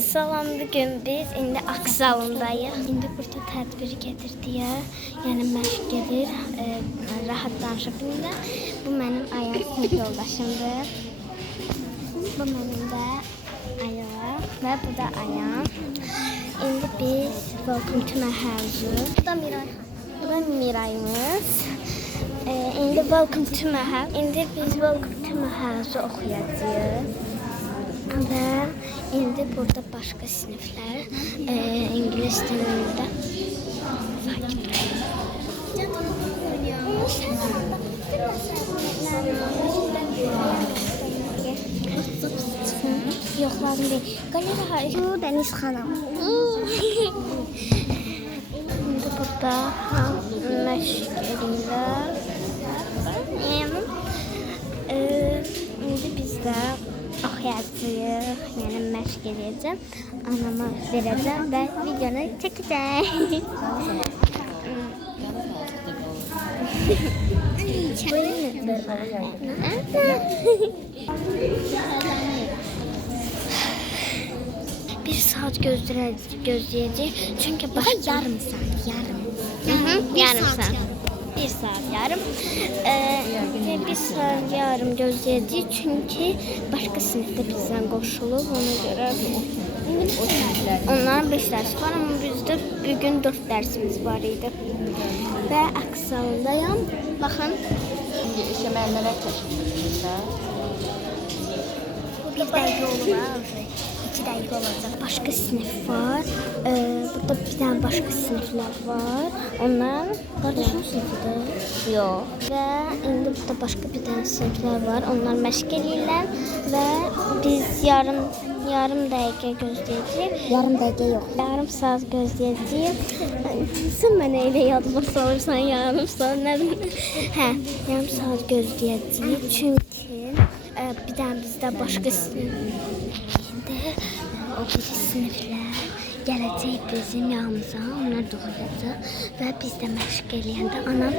Salam, bugün biz indi Aksalındayıq. İndi burada tədbir gedirdik. Yəni məşq gedir. Rahat danışa bilmirəm. Bu mənim Ayaz sinif yoldaşımdır. Bu mənim də Ayaz və bu da Ayaz. İndi biz welcome to my house. Bu da Miray. Bu da Mirayımız. İndi welcome to my house. İndi biz welcome to my house oxuyacağıq. Və indi burada başqa siniflər ingilis dilində yoxladım deyil. Qalera bu Dəniz xanım. İndi burada məşq edirlər. İndi bizdə oxuyacağıq, yəni məşq edəcəm. Anama verəcəm və videonu çəkəcəm. Bir saat gözləyəcək. Çünki yarım saat. Yarım saat. Bir saat yarım. Bir saat yarım gözləyəcəyik. Çünki başqa sinifdə bizdən qoşulub. Ona görə onların 5 dərsi var. Amma bizdə bugün 4 dərsimiz var idi. Və Aksalındayam. Baxın. İşte müəllimlər çəkilmişsə. Bir dəqiqə olacaq. 2 dəqiqə olacaq. Başqa sinif var. Burada bir dənə başqa siniflər var. Onlar qardaşım sinifidir. Yox. Və indi burada başqa bir dənə siniflər var. Onlar məşq edirlər və biz yarım dəqiqə gözləyəcəyik. Yarım dəqiqə yox. Yarım saat gözləyəcəyik. Sən mənə elə yadıma salırsan yarım saat. Hə, yarım saat gözləyəcəyik. Çünki bir dənə bizdə başqa sinifdə o biri siniflər gələcək bizim yanımıza, onlar da oxuyacaq və biz də məşq eləyəndə anam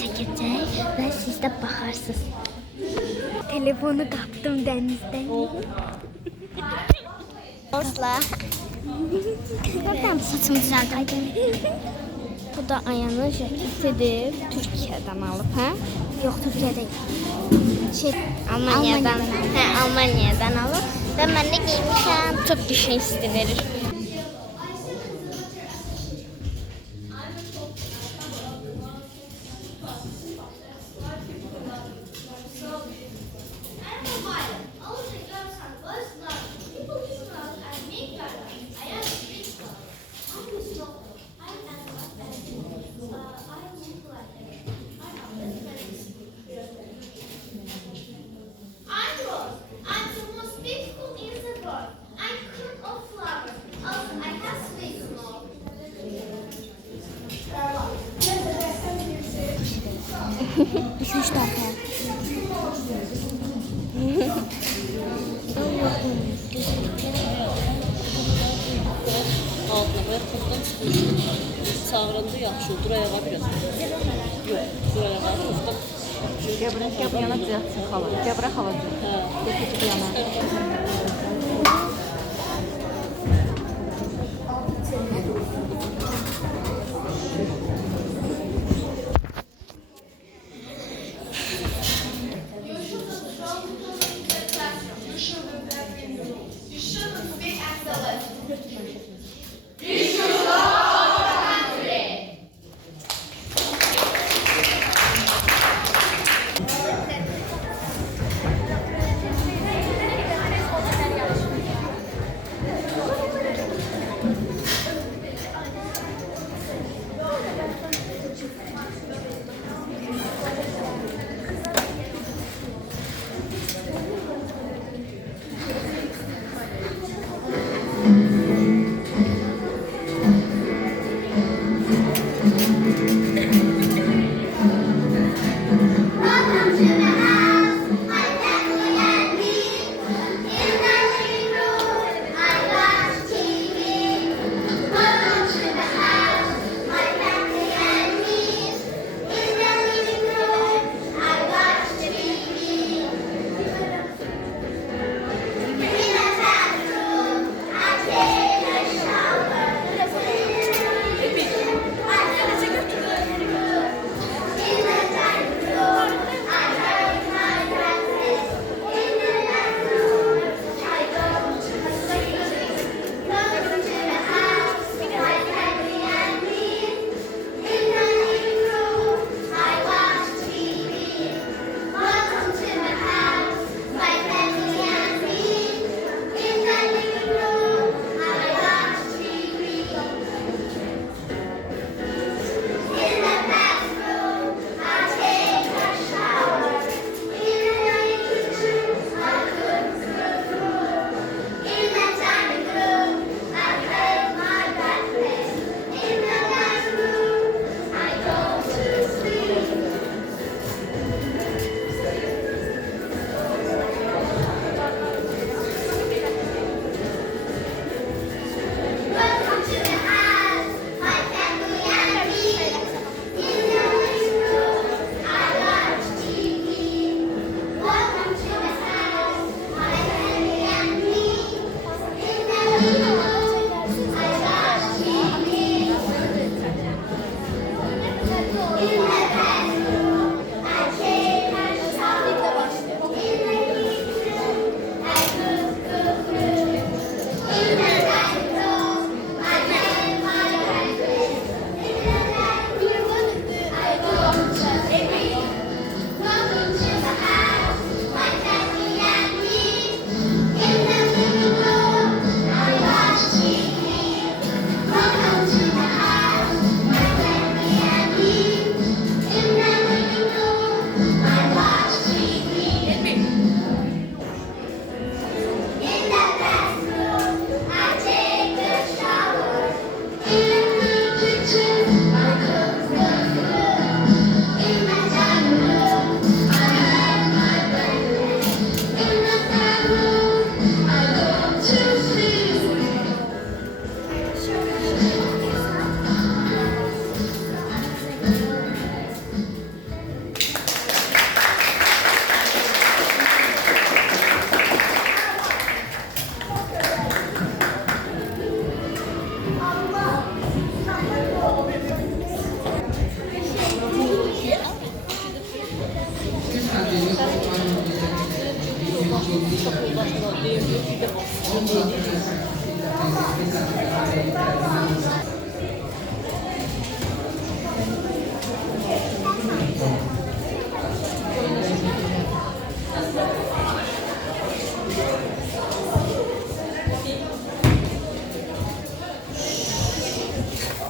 çəkəcək və siz də baxarsınız. Telefonu qapdım dənizdən. Osla. Baxın, saçımı düzəldim. Bu da Ayanın jaketidir. Türkiyədən alıb, hə? Yox, Türkiyədə. Almaniyadan alıb. Və mən də giymişəm. Çox qəşəng hissi verir. Düşmüştü arkaya. Altına qoyaq, topdan çıxmışsın. Çağıranda yaxşı olur, ayağa biraz. Yox, dur ayağa, topdan. Gəl bu yana düzəltsin xala. Gəl bura xala düzəltsin. Hə. Gəl bu yana.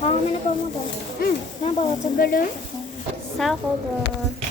Aa, merhaba. Ne balata bölüm? Sağ olun.